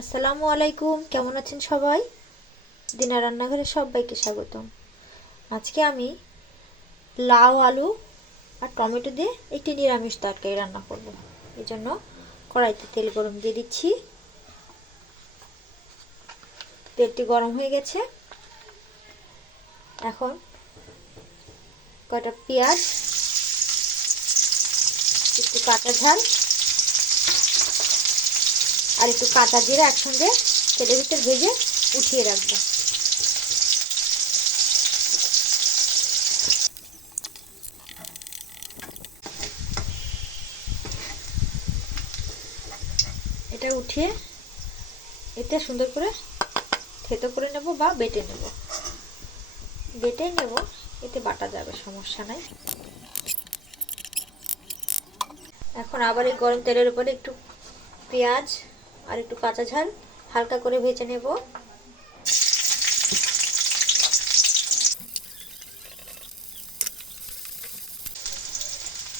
আসসালামু আলাইকুম, কেমন আছেন সবাই? দিনা রান্নাঘরে সবাইকে স্বাগতম। আজকে আমি লাউ, আলু আর টমেটো দিয়ে একটি নিরামিষ তরকারি রান্না করব। এই জন্য কড়াইতে তেল গরম দিয়ে দিচ্ছি। তেলটি গরম হয়ে গেছে। এখন কয়টা পেঁয়াজ, একটু কাঁচা ঝাল আর একটু কাঁচা জিরে একসঙ্গে তেলের ভিতরে ভেজে উঠিয়ে রাখব। এটা উঠিয়ে এতে সুন্দর করে থেতো করে নেব বা বেটে নেব। বেটে নেব, এতে বাটা যাবে, সমস্যা নাই। এখন আবার এই গরম তেলের উপরে একটু পেঁয়াজ আর একটু কাঁচা ঝাল হালকা করে ভেজে নেব।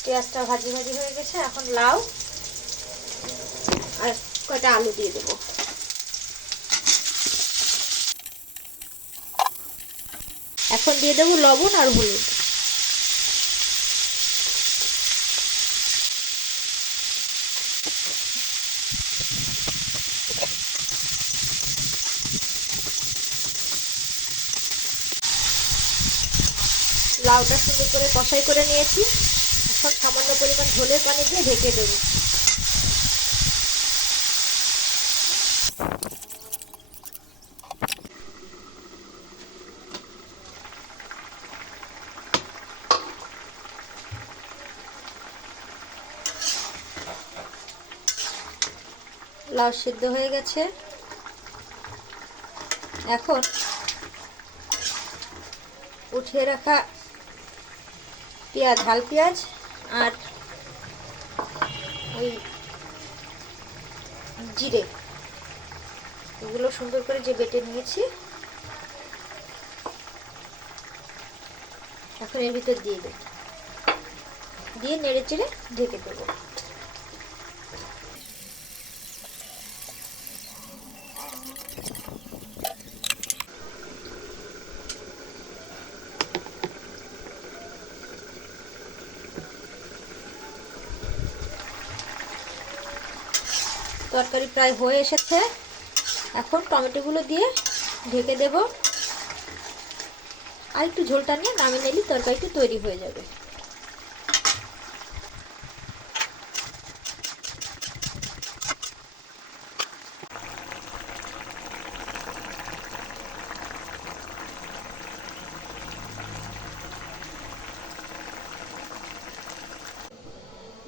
পেঁয়াজটা ভাজি ভাজি হয়ে গেছে, এখন লাউ আর কয়টা আলু দিয়ে দেবো। এখন দিয়ে দেবো লবণ আর হলুদ। লাউটা সুন্দর করে কষাই করে নিয়েছি। এখন সামান্য পরিমাণ ঝোলের পানি দিয়ে ঢেকে দেবো। লাউ সিদ্ধ হয়ে গেছে। এখন উঠিয়ে রাখা পেঁয়াজ, ঝাল পেঁয়াজ আর ওই জিরে। এগুলো সুন্দর করে যে বেটে নিয়েছি, এখন এর ভিতর দিয়ে দেব। দিয়ে নেড়ে চেড়ে ঢেকে দেবো। তরকারি প্রায় হয়ে এসেছে। এখন টমেটোগুলো দিয়ে ঢেকে দেব। আর একটু ঝোলটা নিয়ে নামিয়ে নিলে তরকারিটি তৈরি হয়ে যাবে।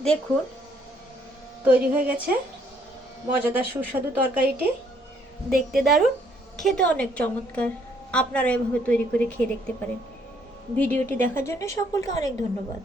দেখুন, তৈরি হয়ে গেছে। মজাদার সুস্বাদু তরকারিটি দেখতে দারুণ, খেতে অনেক চমৎকার। আপনারা এভাবে তৈরি করে খেয়ে দেখতে পারেন। ভিডিওটি দেখার জন্য সকলকে অনেক ধন্যবাদ।